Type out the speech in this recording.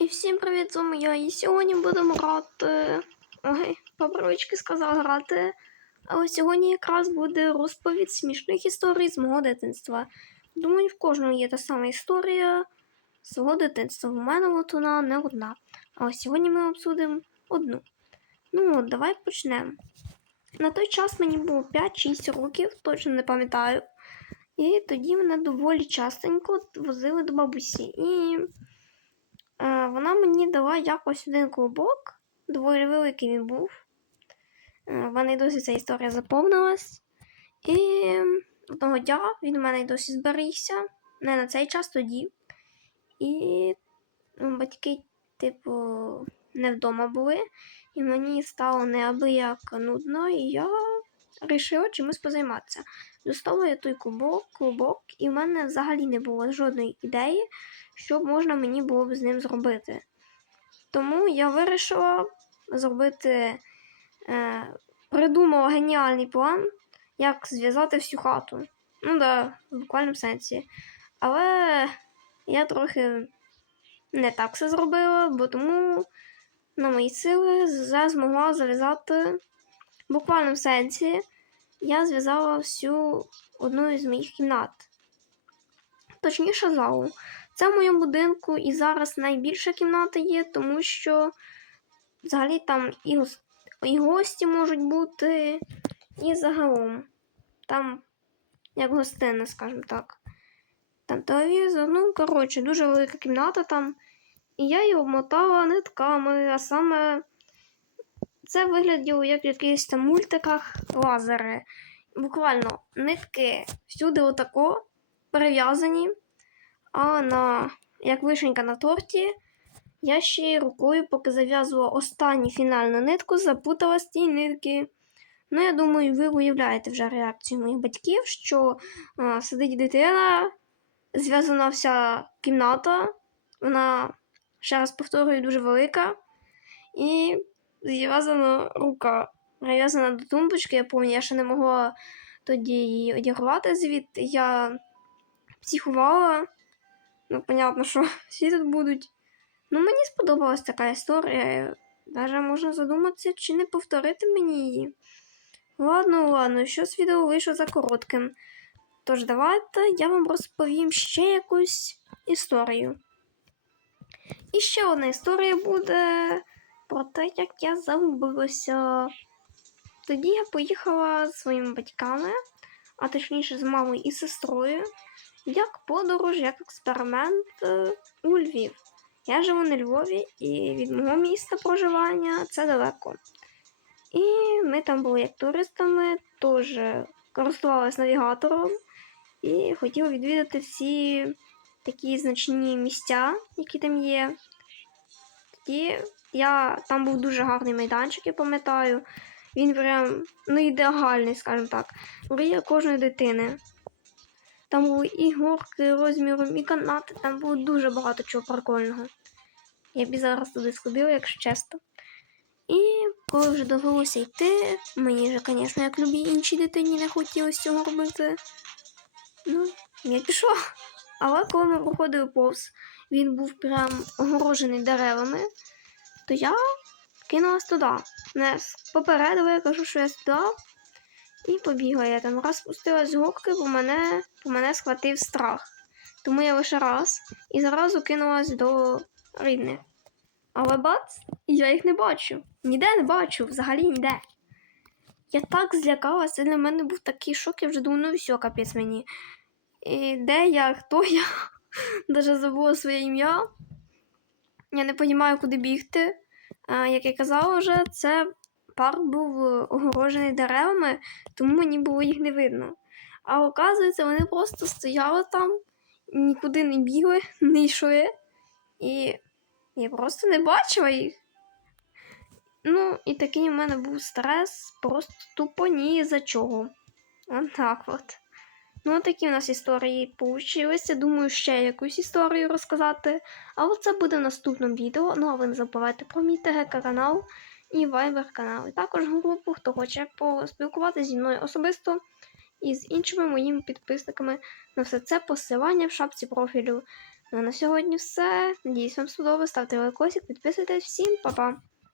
І всім привіт, з вами я. І сьогодні будемо грати. Ой, по привички сказав грати. Але сьогодні якраз буде розповідь смішних історій з мого дитинства. Думаю, в кожного є та сама історія свого дитинства. У мене от вона не одна. А сьогодні ми обсудимо одну. Ну, от, давай почнемо. На той час мені було 5-6 років, точно не пам'ятаю. І тоді мене доволі частенько возили до бабусі. І Вона мені дала якось один клубок, доволі великий він був. Е, В мене й досі ця історія заповнилась. І одного дня він у мене й досі зберігся. Не на цей час тоді. І ну, батьки, типу, не вдома були. І мені стало неабияк нудно, і я вирішила чимось позайматися. Достала я той клубок, клубок, і в мене взагалі не було жодної ідеї, що можна мені було б з ним зробити. Тому я вирішила зробити, е, придумала геніальний план, як зв'язати всю хату. Ну да, в буквальному сенсі. Але я трохи не так все зробила, бо тому на мої сили я змогла зав'язати в буквальному сенсі. Я зв'язала всю одну із моїх кімнат. Точніше, залу. Це в моєму будинку і зараз найбільша кімната є, тому що взагалі там і, і гості можуть бути, і загалом. Там як гостина, скажімо так. Там телевізор, ну, коротше, дуже велика кімната там. І я її обмотала нитками, а саме це вигляділо як в якихось там мультиках лазери. Буквально нитки всюди отако перев'язані. А на як вишенька на торті, я ще рукою, поки зав'язувала останню фінальну нитку, запутала з тієї нитки. Ну, я думаю, ви уявляєте вже реакцію моїх батьків, що а, сидить дитина, зв'язана вся кімната, вона, ще раз повторюю, дуже велика. І зв'язана рука, прив'язана до тумбочки, я пам'ятаю, я ще не могла тоді її одягувати звідти. Я психувала. Ну, понятно, що всі тут будуть. Ну, мені сподобалась така історія. Даже можна задуматися, чи не повторити мені її. Ладно, ладно, щось відео вийшло за коротким. Тож давайте я вам розповім ще якусь історію. І ще одна історія буде про те, як я загубилася. Тоді я поїхала зі своїми батьками, а точніше з мамою і сестрою, як подорож, як експеримент е, у Львів. Я живу на Львові, і від мого міста проживання це далеко. І ми там були як туристами, теж користувалися навігатором і хотіли відвідати всі такі значні місця, які там є. Тоді я там був дуже гарний майданчик, я пам'ятаю. Він прям ну, ідеальний, скажімо так. Мрія кожної дитини. Там були і горки розміром, і канати, там було дуже багато чого прикольного. Я б зараз туди сходила, якщо чесно. І коли вже довелося йти, мені вже, звісно, як любій іншій дитині не хотілося цього робити. Ну, я пішла. Але коли ми проходили повз, він був прям огорожений деревами, то я кинулась туди. Не попередила, я кажу, що я сюди. І побігла я там. Раз спустилась з горки, бо мене, бо мене схватив страх. Тому я лише раз і зразу кинулась до рідних. Але бац, я їх не бачу. Ніде не бачу, взагалі ніде. Я так злякалася, для мене був такий шок, я вже думаю, ну все, капець мені. І де я, хто я? Даже забула своє ім'я. Я не розумію, куди бігти. Як я казала вже, це парк був е, огорожений деревами, тому мені було їх не видно. А оказується, вони просто стояли там, нікуди не бігли, не йшли. І я просто не бачила їх. Ну, і такий у мене був стрес, просто тупо ні за чого. От так от. Ну, такі у нас історії получилися. Думаю, ще якусь історію розказати. Але це буде в наступному відео. Ну а ви не забувайте про мій ТГК канал і Viber канал. І також групу, хто хоче поспілкуватися зі мною особисто і з іншими моїми підписниками. На все це посилання в шапці профілю. Ну а на сьогодні все. Надіюсь, вам сподобалось. Ставте лайкосик, підписуйтесь. Всім па-па!